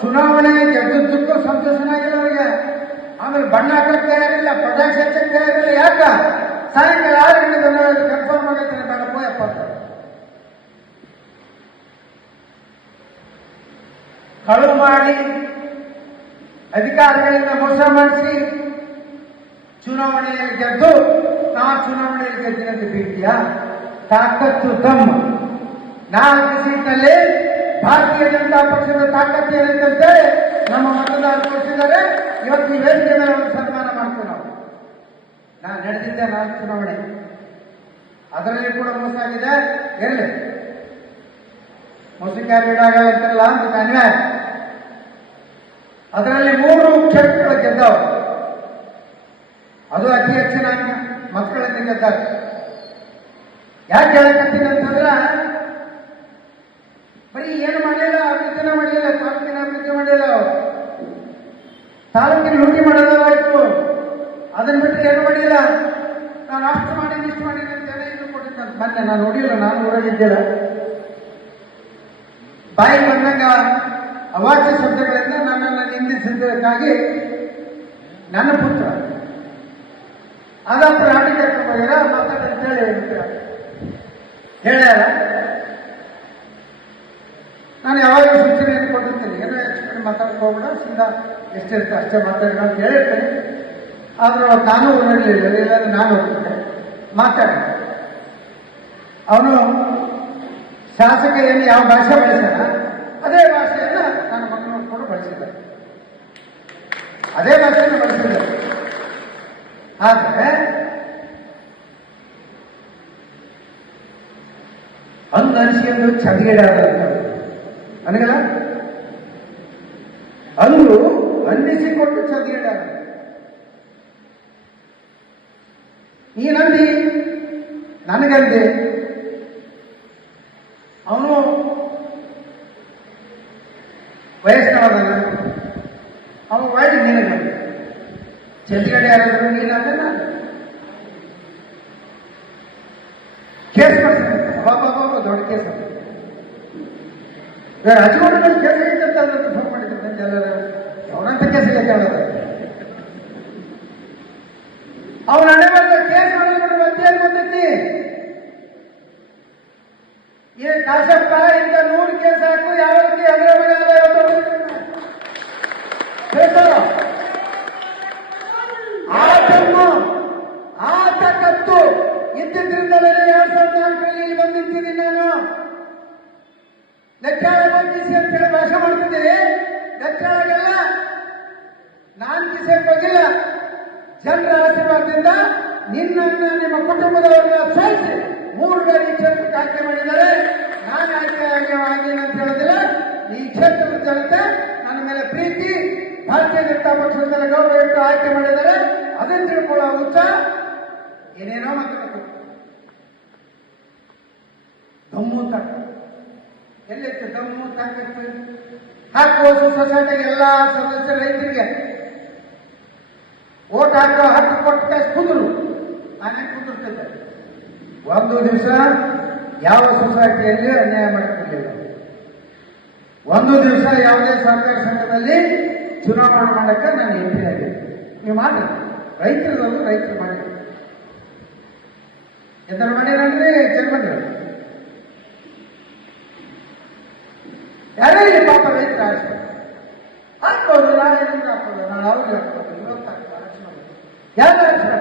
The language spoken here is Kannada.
ಚುನಾವಣೆ ಗೆದ್ದದ್ದಕ್ಕೂ ಸಂತೋಷನಾಗಿಲ್ಲ ಅವರಿಗೆ ಆಮೇಲೆ ಬಣ್ಣ ಹಾಕಕ್ ತಯಾರಿಲ್ಲ ಹಚ್ಚಕ್ ತಯಾರಿಲ್ಲ. ಯಾಕ? ಸಾಯಂಕಾಲ ಆರು ಗಂಟೆ ಕನ್ಫರ್ಮ್ ಆಗತ್ತೆ ಬೇಡಪ್ಪ ಎಪ್ಪತ್ತ ಕಳು ಮಾಡಿ ಅಧಿಕಾರಿಗಳಿಂದ ಮೋಸ ಮಾಡಿಸಿ ಚುನಾವಣೆಯಲ್ಲಿ ಗೆದ್ದು, ನಾ ಚುನಾವಣೆಯಲ್ಲಿ ಗೆದ್ದಿನಲ್ಲಿ ಬೀಳ್ತೀಯ ತಾಕತ್ತು ತಮ್ಮ. ನಾಲ್ಕು ಸೀಟ್ನಲ್ಲಿ ಭಾರತೀಯ ಜನತಾ ಪಕ್ಷದ ತಾಕತ್ತು ಏನಂತಂತೆ ನಮ್ಮ ಮತದಾರರು ತೋರಿಸಿದ್ದಾರೆ ಇವತ್ತು ಈ ವೇದಿಕೆ ಮೇಲೆ ಒಂದು ಸನ್ಮಾನ ಮಾಡ್ತೀವಿ ನಾವು. ನಾನು ನಡೆದಿದ್ದೆ ನಾಲ್ಕು ಚುನಾವಣೆ. ಅದರಲ್ಲಿ ಕೂಡ ಮೋಸ ಆಗಿದೆ ಹೇಳಿ ಬೀಡಾಗ ಅಂತಾರಲ್ಲ ಅಂತ ಅನ್ಯಾಯ ಅದರಲ್ಲಿ ಮೂರು ಕ್ಷೇತ್ರಗಳು ಗೆದ್ದವು ಅದು ಅತಿ ಹೆಚ್ಚಿನ ಮಕ್ಕಳಲ್ಲಿ ಗೆದ್ದಾರೆ ಯಾಕೆ ಹೇಳಕತ್ತೀನಿ ಅಂತಂದ್ರ ಅದನ್ನ ಬಿಟ್ಟು ಮಾಡಿಲ್ಲ ನಾನು ಅಷ್ಟು ಮಾಡಿ ಇಷ್ಟು ಮಾಡಿ ಅಂತ ಹೇಳಿ ಇದು ಕೊಟ್ಟಿದ್ದಂತೆ ಮೊನ್ನೆ ನಾನು ನೋಡಿಲ್ಲ ನಾನು ಊರಲ್ಲಿದ್ದಿಲ್ಲ ಬಾಯಿ ಬಂದಂಗ ಅವಾಚ್ಯ ಶಬ್ದಗಳಿಂದ ನನ್ನನ್ನು ನಿಂದಿಸಿದ್ದಕ್ಕಾಗಿ ನನ್ನ ಪುತ್ರ. ಅದ ಪ್ರಾಣಿ ಕರ್ಕೊಂಡು ಹೋಗ್ಯಾರ ಮಾತಾಡಂತೇಳಿ ಹೇಳ್ಯಾರ. ನಾನು ಯಾವಾಗ ಸೂಚನೆಯನ್ನು ಕೊಟ್ಟಿರ್ತೀನಿ. ಏನೋ ಹೆಚ್ಚು ಕಡಿಮೆ ಮಾತಾಡಕ್ ಹೋಗ್ಬೇಡ ಸೀದಾ ಎಷ್ಟಿರುತ್ತೆ ಅಷ್ಟೇ ಮಾತಾಡೋಣ ಅಂತ ಹೇಳಿರ್ತೀನಿ. ಆದ್ರೆ ಅವತ್ತು ನಾನು ಊರಿರಲಿಲ್ಲ ಇಲ್ಲಾಂದ್ರೆ ನಾನು ಹೋಗ್ತಿದ್ದೆ ಮಾತಾಡ. ಅವನು ಶಾಸಕ ಏನು ಯಾವ ಭಾಷೆ ಬಳಸ್ಯಾನ? ಅದೇ ಭಾಷೆಯನ್ನು ನನ್ನ ಮಕ್ಕಳು ನೋಡಿಕೊಂಡು ಬಳಸಿದ್ದಾರೆ ಅದೇ ಭಾಷೆಯನ್ನು ಬಳಸಿದ ಆದರೆ ಅಂಗನಿಸಿಕೊಂಡು ಚದಿಗೇಡಾದ ನನಗಲ್ಲ? ಅಂದು ಅಂದಿಸಿಕೊಂಡು ಚದಿಗೇಡಾದ ನೀನಂದಿ ನನಗಂದೆ ಅವನು ವಯಸ್ಸಿನವನಲ್ಲ ಅವನು ಒಳ್ಳೆ ನಿನಗೆ ಚಂದ್ರಗಡೆ ಯಾರಾದ್ರು ನೀನಂದ್ರೆ ನಾನು ಕೇಸ್ ಮಾಡ್ತೀನಿ ಅಬ್ಬಬ್ಬಬ್ಬ ದೊಡ್ಡ ಕೇಸ್ ಅದು. ಇವಾಗ ರಾಜಕೋಟದಲ್ಲಿ ಕೇಸ್ ಐತಂತ ಅದನ್ನು ಫೋನ್ ಮಾಡಿದ್ರು ನಂಗೆ ಎಲ್ಲರೂ ಅವನಂತ ಕೇಸ್ ಇಲ್ಲ ಏ ಕಾಶಪ್ಪ ಇಂದ ನೂರು ಕೇಸ್ ಹಾಕು ಯಾವಕ್ಕೆ ಅದೇ ಹೇಳ್ತಾರ? ಆತನ್ನು ಆತ ಕತ್ತು ಇದ್ದಿದ್ರಿಂದಲೇ ಎರಡ್ ಸಾವಿರದ ನಾಲ್ಕರಲ್ಲಿ ಇಲ್ಲಿ ಬಂದು ನಿಂತಿದ್ದೀನಿ ನಾನು. ಲೆಕ್ಕಾರ ಬಂದಿಸಿ ಅಂತ ಹೇಳಿ ಭಾಷೆ ಮಾಡ್ತಿದ್ದೀನಿ. ಲೆಕ್ಕಾಳಗೆಲ್ಲ ನಾನ್ ಕಿಸೆಗೆ ಹೋಗಿಲ್ಲ ಜನರ ಆಶೀರ್ವಾದದಿಂದ ನಿನ್ನನ್ನ ನಿಮ್ಮ ಕುಟುಂಬದವರನ್ನ ಸಹಿಸಿ ಮೂರು ಬೇರೆ ಕ್ಷೇತ್ರಕ್ಕೆ ಆಯ್ಕೆ ಮಾಡಿದ್ದಾರೆ. ನಾನು ಆಯ್ಕೆ ಆಗಿ ಆಗಿಲ್ಲ ಅಂತ ಹೇಳಿದ್ರೆ ಈ ಕ್ಷೇತ್ರದ ಜನತೆ ನನ್ನ ಮೇಲೆ ಪ್ರೀತಿ, ಭಾರತೀಯ ಜನತಾ ಪಕ್ಷದ ಮೇಲೆ ಗೌರವ ಇಟ್ಟು ಆಯ್ಕೆ ಮಾಡಿದ್ದಾರೆ. ಅದನ್ನು ತಿಳ್ಕೊಳ್ಳೋ ಹುಚ್ಚ ಏನೇನೋ ಮಾತಾಡಬೇಕು. ದಮ್ಮು ತಕ್ಕ ಎಲ್ಲಿತ್ತು ದಮ್ಮು ತಾಕತ್ತು ಹಾಕುವ ಸೊಸೈಟಿಗೆ ಎಲ್ಲ ಸದಸ್ಯ ರೈತರಿಗೆ ಓಟ್ ಹಾಕೋ ಹತ್ತು ಕೊಟ್ಟ ಕುಂದ್ರು. ನಾನೇ ಕುಂದಿರ್ತಿದ್ದೆ? ಒಂದು ದಿವಸ ಯಾವ ಸೊಸೈಟಿಯಲ್ಲಿ ಅನ್ಯಾಯ ಮಾಡ್ತಿರ್ಲಿಲ್ಲ ಒಂದು ದಿವಸ ಯಾವುದೇ ಸಹಕಾರ ಸಂಘದಲ್ಲಿ ಚುನಾವಣೆ ಮಾಡಕ್ಕೆ ನಾನು ಎಂಟ್ರಿ ಆಗಿದ್ದೆ ನೀವು ಮಾಡಿ ರೈತರದವರು ರೈತರು ಮಾಡಿ. ಎಂತ ಮಾಡಿದ್ರೆ ಚೇರ್ಮನ್ ಯಾರೇ ಇಲ್ಲಿ ಪಾಪ ರೈತರ ಆಸೆ ಹಾಕೋದು ನಾನು ಏನಿಲ್ಲ ನಾನು ಅವ್ರಿಗೆ ಹಾಕೋದು ಇವತ್ತು ಯಾರು ಅರಶಿನ